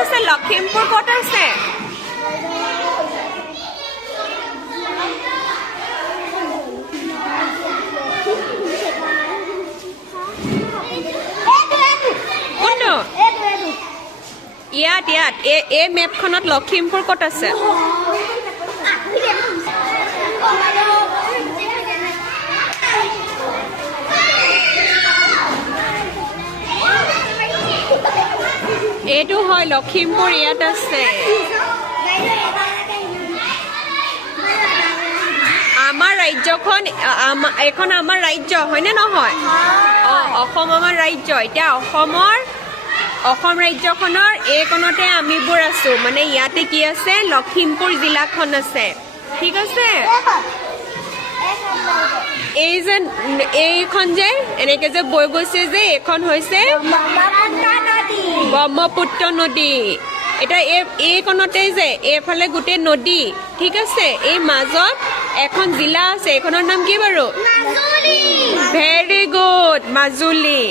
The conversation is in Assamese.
আছে লখিমপুৰ ক'ত আছে কোনটো ইয়াত এই মেপখনত লখিমপুৰ ক'ত আছে এইটো হয় লখিমপুৰ ইয়াত আছে আমাৰ ৰাজ্যখন এখন আমাৰ ৰাজ্য হয়নে নহয় অসম আমাৰ ৰাজ্য এতিয়া অসম ৰাজ্যখনৰ এইকণতে আমিবোৰ আছো মানে ইয়াতে কি আছে লখিমপুৰ জিলাখন আছে ঠিক আছে এইখন যে এনেকে যে বৈ গৈছে যে এইখন হৈছে ব্ৰহ্মপুত্ৰ নদী এটা এইকণতে যে এইফালে গোটেই নদী ঠিক আছে এই মাজত এখন জিলা আছে এইখনৰ নাম কি বাৰু ভেৰি গুড মাজুলী